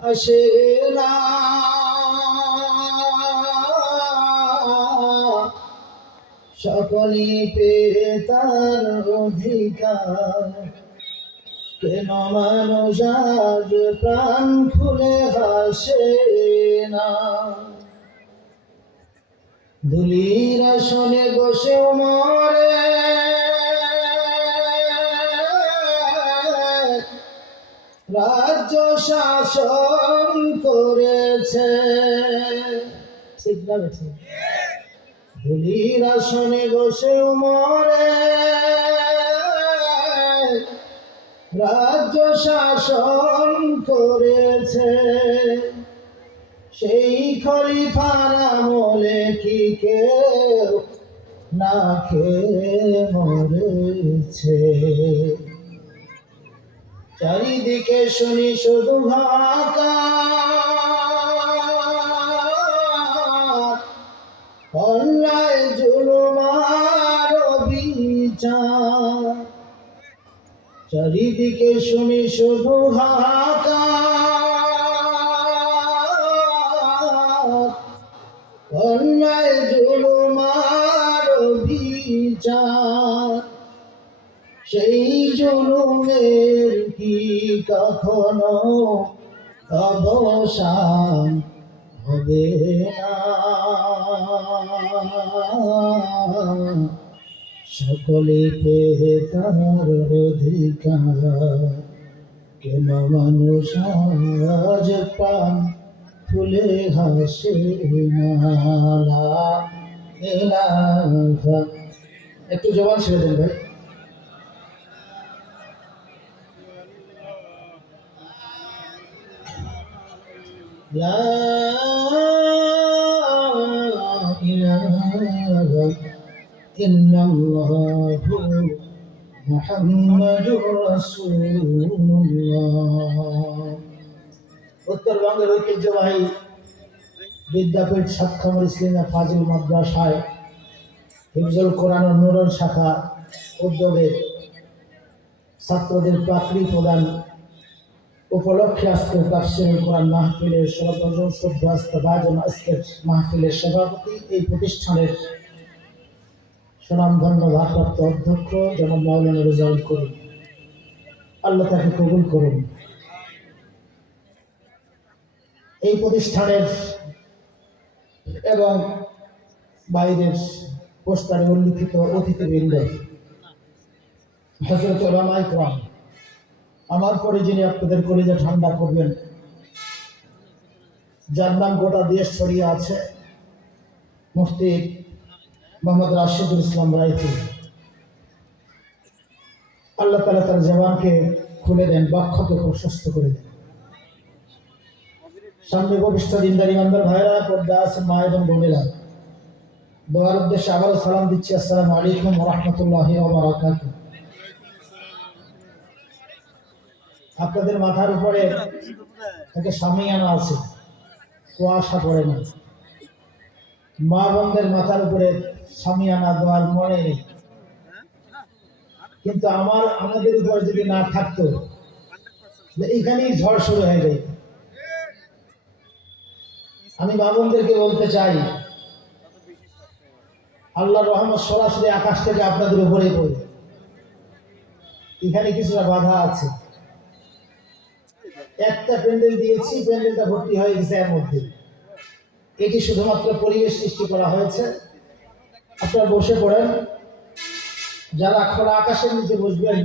আসে না, সকলই পেয়ে তার অধিকার। কেন মানুষ আজ প্রাণ খুলে হাসে না? ধুলির আসনে বসে মরে রাজ্য শাসন করেছে। ঠিক না ঠিক? ধুলির আসনে বসে মরে রাজ্য শাসন করেছে। সেই খলিফার আমলে কি কেউ না খেয়ে মরেছে? চারিদিকে শুনি শুধু হাহাকার, অন্যায় জুলুম আর বিচার। চারিদিকে শুনি শুধু হাহাকার, অন্যায় জুলুম আর বিচার। সেই জুলুমের কি কখনো অবসান হবে না? সকলে পেয়ে তার অধিকার। কেন মানুষ আজ প্রাণ খুলে হাসে না? লা ইলাহা। একটু জবান ছেড়ে দেন ভাই। لا إله إلا الله محمد رسول الله। উত্তরবঙ্গের ঐতিহ্যবাহী বিদ্যাপীঠ সাতখামর ইসলামিয়া ফাজিল মাদ্রাসায় হিফজুল কোরআন ও নূরুল শাখা উদ্যোগে ছাত্রদের পাকড়ি প্রদান উপলক্ষে আজকের তাফসীরুল কোরআন মাহফিলের সর্বজন শ্রদ্ধাস্থাভাজন আজকের মাহফিলের সভাপতি, এই প্রতিষ্ঠানের সুনামধন্য ভারপ্রাপ্ত অধ্যক্ষ জনাব মাওলানা রেজাউল করিম, আল্লাহ তাকে কবুল করুন। এই প্রতিষ্ঠানের এবং বাইরের পোস্টারে উল্লিখিত অতিথিবৃন্দ, হযরত উলামায়ে কেরাম, আমার পরে যিনি আপনাদের কলিজা ঠান্ডা করবেন, যার নাম গোটা দেশ ছড়িয়ে আছে, মুফতি মোহাম্মদ রাশিদুল ইসলাম রায়পুর, আল্লাহ তাআলা তার জবানকে খুলে দেন, বক্ষকে প্রশস্ত করে দেন। সামনে উপবিষ্ট দিনদার ইমানদার ভাইরা, পর্দা আছে মা এবং বোনেরা, দোয়ার উদ্দেশ্যে আবারও সালাম দিচ্ছি। আসসালামু আলাইকুম ওয়া রাহমাতুল্লাহি ওয়া বারাকাতুহু। আপনাদের মাথার উপরে একটা শামিয়ানা আছে, কুয়াশা পড়ে না। মা বোনদের মাথার উপরে শামিয়ানা দেওয়ার মনে নেই, কিন্তু আমাদের উপর যদি না থাকতো এইখানেই ঝড় শুরু হয়ে যায়। আমি মা বোনদেরকে বলতে চাই, আল্লাহর রহমত সরাসরি আকাশ থেকে আপনাদের উপরেই পড়বে। এখানে কিছুটা বাধা আছে। একটা প্যান্ডেল দিয়েছি, প্যান্ডেলটা ভর্তি হয়ে গেছে এর মধ্যে। এটি শুধুমাত্র পরিবেশ সৃষ্টি করা হয়েছে। আপনারা বসে পড়েন, যারা খোলা আকাশের নিচে বসবেন,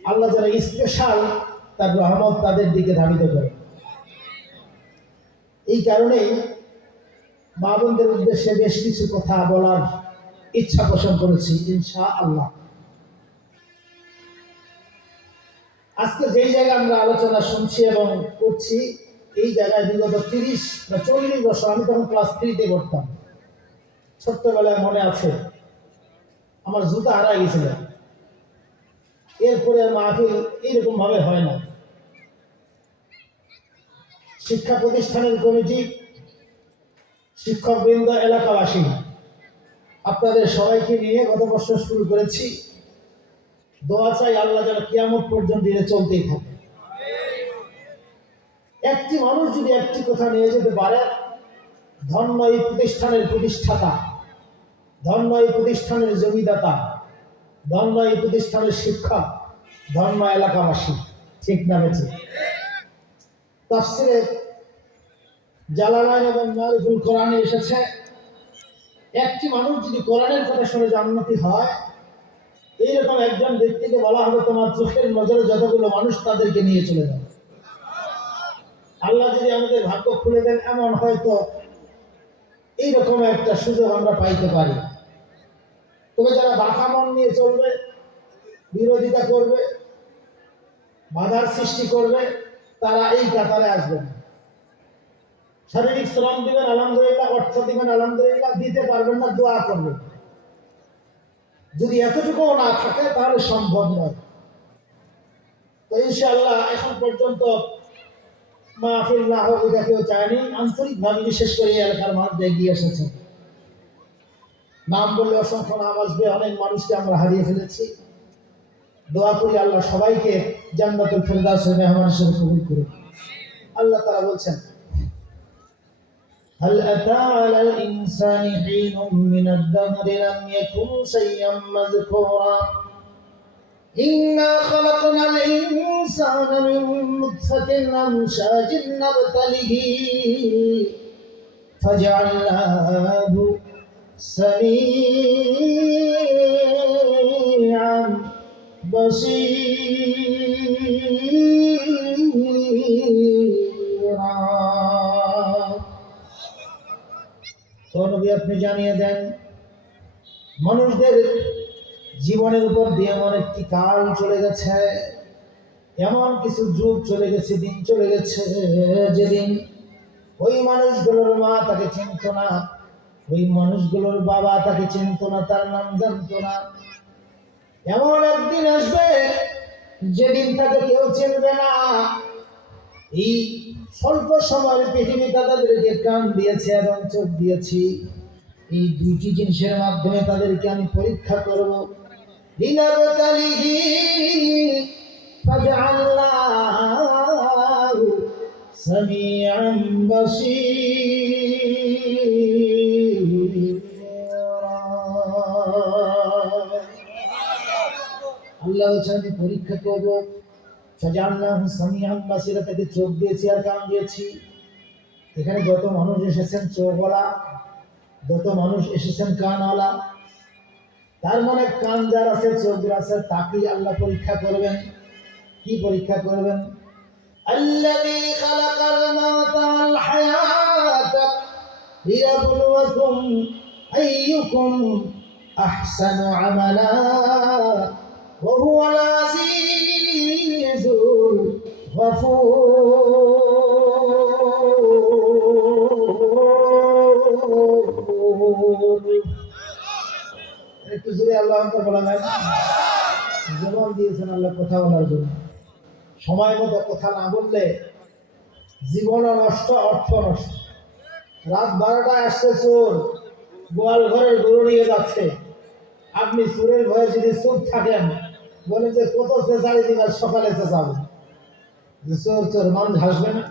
আল্লাহ যারা স্পেশাল তার রহমত তাদের দিকে ধাবিত করে। এই কারণেই মা বোনদের উদ্দেশ্যে বেশ কিছু কথা বলার ইচ্ছা পোষণ করেছি ইনশাআল্লাহ। আজকে যেই জায়গায় আমরা আলোচনা শুনছি এবং করছি, এই জায়গায় বিগত 30 বা 40 বছর, আমি তখন ক্লাস 3-তে পড়তাম, ছোট্টবেলায় মনে আছে, আমার জুতা হারাই গেছিল। এরপরে মাহফিল এইরকম ভাবে হয় না। শিক্ষা প্রতিষ্ঠানের কমিটি, শিক্ষকবৃন্দ, এলাকাবাসী, আপনাদের সবাইকে নিয়ে গত বছর শুরু করেছি। দোয়া চাই আল্লাহ যেন কিয়ামত পর্যন্ত চলতেই থাকে। একটি মানুষ যদি একটি কথা নিয়ে যেতে পারে, ধন্য এই প্রতিষ্ঠানের প্রতিষ্ঠাতা, ধন্য এই প্রতিষ্ঠানের জমিদাতা, ধন্য এই প্রতিষ্ঠানের শিক্ষক, ধন্য এলাকাবাসী। ঠিক না বেঁচে? তাফসিরে জালালাইন এবং মারিফুল কোরআনে এসেছে, একটি মানুষ যদি কোরআনের কথা শুনে জান্নাতি হয়, এইরকম একজন ব্যক্তিকে বলা হবে তোমার চোখের নজরে যতগুলো মানুষ তাদেরকে নিয়ে চলে যাবে। আল্লাহ যদি আমাদের ভাগ্য খুলে দেন, এমন হয়তো এইরকম একটা সুযোগ আমরা পাইতে পারি। তবে যারা বাঁকা মন নিয়ে চলবে, বিরোধিতা করবে, বাধার সৃষ্টি করবে, তারা এই কাতারে আসবে না। শারীরিক শ্রম দিবেন আলহামদুলিল্লাহ, অর্থ দিবেন আলহামদুলিল্লাহ, দিতে পারবেন না, দোয়া করবেন। যদি এতটুকু না থাকে তাহলে সম্ভব নয়। তো ইনশাআল্লাহ এখন পর্যন্ত মাহফিল না হোক এটা কেউ চায়নি, আন্তরিকভাবে বিশেষ করে এলাকার মানুষ এগিয়ে এসেছে। নাম বললে অসংখ্য নাম আসবে, অনেক মানুষকে আমরা হারিয়ে ফেলেছি। দোয়া করি আল্লাহ সবাইকে জান্নাতুল ফিরদাউসের মেহমান হিসেবে কবুল করুন। আল্লাহ তাআলা বলছেন, هل أتى على الإنسان حين من الدهر لم يكن شيئا مذكورا إنا خلقنا الإنسان من نطفة أمشاج نبتليه فجعلناه سميعا بصيرا। তো নবী আপনি জানিয়ে দেন, মানুষদের জীবনের উপর দিয়ে এমন একটি কাল চলে গেছে, এমন কিছু যুগ চলে গেছে, দিন চলে গেছে, যেদিন ওই মানুষগুলোর মা তাকে চিনত না, ওই মানুষগুলোর বাবা তাকে চিনত না, তার নাম জানত না। এমন একদিন আসবে যেদিন তাকে কেউ চিনবে না। এই স্বল্প সময়ের পৃথিবীতে তাদেরকে কান দিয়েছে এবং চোখ দিয়েছি, এই দুইটি জিনিসের মাধ্যমে তাদেরকে আমি পরীক্ষা করব। লিনাবতালিহি ফাজআলনাহু সামিআন বাসীরা। আল্লাহ বলছেন আমি পরীক্ষা করব। ফাজআলনাহু সামিআন বাসীরা, তাকে চোখ দিয়েছি আর কান দিয়েছি। এখানে যত মানুষ এসেছেন চোখওয়ালা, যত মানুষ এসেছেন কানওয়ালা, তার মানে কান যার আছে, চোখ যার আছে, তাকেই আল্লাহ পরীক্ষা করবেন। কি পরীক্ষা করবেন? আল্লাযী খালাকাল মাউতা ওয়াল হায়াতা লিয়াবলুয়াকুম আইয়ুকুম আহসানু আমালা ওয়া হুয়াল আজিজুল গফুর। একটু জোরে আল্লাহ বলা যায় না? জবান দিয়েছেন আল্লাহ কথা বলার জন্য। সময় মতো কথা না বললে জীবনও নষ্ট, অর্থ নষ্ট। রাত 12টায় আসছে চোর, গোয়াল ঘরের গরু নিয়ে যাচ্ছে। আপনি চোরের ভয়ে যদি চুপ থাকেন, বলে যে কত চেঁচাড়ি দিবার, সকালে চেঁচাবো, চোর চোর, মানুষ হাসবে না?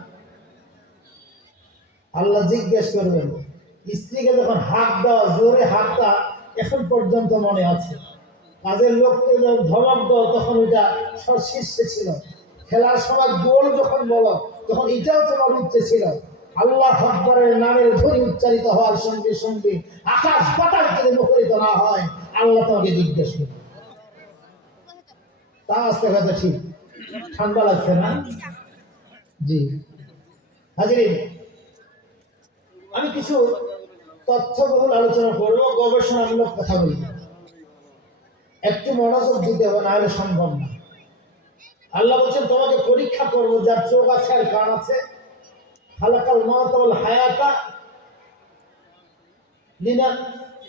আল্লাহ জিজ্ঞেস করবেন। স্ত্রীকে যখন হাত দেওয়া, জোরে হাতটা এখন পর্যন্ত মনে আছে। কাজের লোককে যখন ধমক দাও, তখন ওইটা শীর্ষে ছিল। খেলার সময় গোল যখন বলো, তখন এটাও তোমার উচ্চে ছিল। আল্লাহ আকবরের নামের ধ্বনি উচ্চারিত হওয়ার সঙ্গে সঙ্গে আকাশ পাতাল যদি মুখরিত না হয়, আল্লাহ তোমাকে জিজ্ঞেস করবে। তা আসতে কথা ঠিক। ঠান্ডা লাগছে না? জি হাজিরিন, আমি কিছু তথ্যবহুল আলোচনা করবো, গবেষণামূলক কথা বলবো। একটু মনোযোগ দিতে হবে, না হলে সম্ভব না। আল্লাহ বলছেন তোমাকে পরীক্ষা করবো, যার চোখ আছে আর কান আছে। খালাকাল মাউতা ওয়াল হায়াতা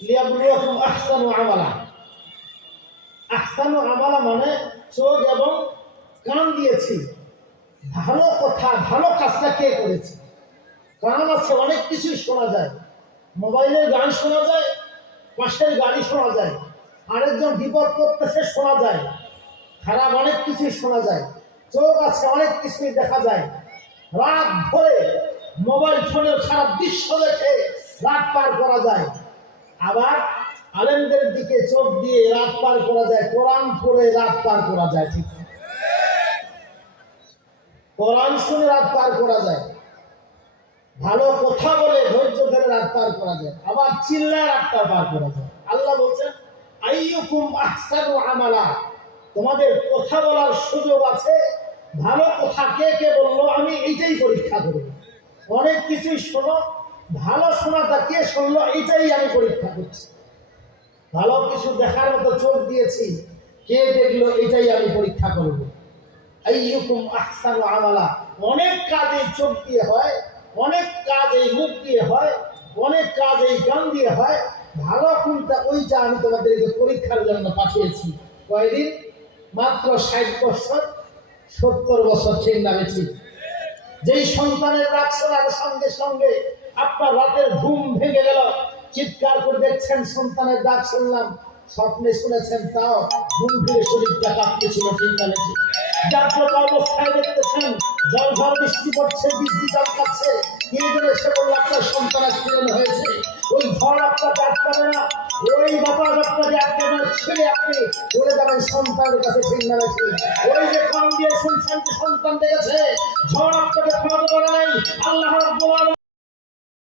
লিয়াবলুয়াকুম আহসানু আমালা। আহসানু আমালা মানে চোখ এবং কান দিয়েছি, ভালো কথা ভালো কাজটা কে করেছে। কান আছে, অনেক কিছুই শোনা যায়, মোবাইলের গান শোনা যায়, পাশের গাড়ি শোনা যায়, আরেকজন বিপদ করতেছে শোনা যায়, খারাপ অনেক কিছুই শোনা যায়। চোখ আছে, অনেক কিছুই দেখা যায়। রাত ধরে মোবাইল ফোনের খারাপ দৃশ্য দেখে রাত পার করা যায়, আবার আলেমদের দিকে চোখ দিয়ে রাত পার করা যায়, কোরআন পড়ে রাত পার করা যায়, ঠিক কোরআন শুনে রাত পার করা যায়, ভালো কথা বলে ধৈর্য ধরে রাত পার করা যায়, আবার চিল্লায় রাতটা পার করা যায়। আল্লাহ বলছেন আইয়ুকুম আহসানু আমালা, তোমাদের কথা বলার সুযোগ আছে, ভালো কথা কে কে বললো আমি এইটাই পরীক্ষা করব। অনেক কিছুই শোনো, ভালো শোনাটা কে শুনলো এইটাই আমি পরীক্ষা করছি। ভালো কিছু দেখার মতো চোখ দিয়েছি, কে দেখলো এটাই আমি পরীক্ষা করব। আইয়ুকুম আহসানু আমালা, অনেক কাজে চোখ দিয়ে হয়, অনেক কাজ এই মুখ দিয়ে হয়, অনেক কাজ এই কান দিয়ে হয়, ভালো কোনটা ওইটা আমি তোমাদেরকে পরীক্ষার জন্য পাঠিয়েছি। কয়দিন? মাত্র 60 বছর 70 বছর, ঠিক না বেশি? যেই সন্তানের রাগ শোনার সঙ্গে সঙ্গে আপনার রাতের ঘুম ভেঙে গেল, চিৎকার করে দেখছেন সন্তানের ডাক শুনলাম, স্বপ্নে শুনেছেন তাও ঘুম ফিরে শরীরটা কাঁপতেছিল, ঠিক না বেশি? জাগ্রত অবস্থায় দেখতেছেন জল ঝড় বৃষ্টি পড়ছে, বৃষ্টি চমকাচ্ছে, এসে বলল আপনার সন্তান অ্যাক্সিডেন্ট হয়েছে। ওই ঝড় আপনাকে আটকাবে না, ওই বাতাস আপনাকে আটকাবে না, ছেড়ে আপনি চলে যাবেন সন্তানের কাছে, ঠিক না বেশি? ওই যে কান দিয়ে শুনছেন যে সন্তান দেখেছে, ঝড় আপনাকে থামাতে পারে নাই। আল্লাহ রাব্বুল আলামিন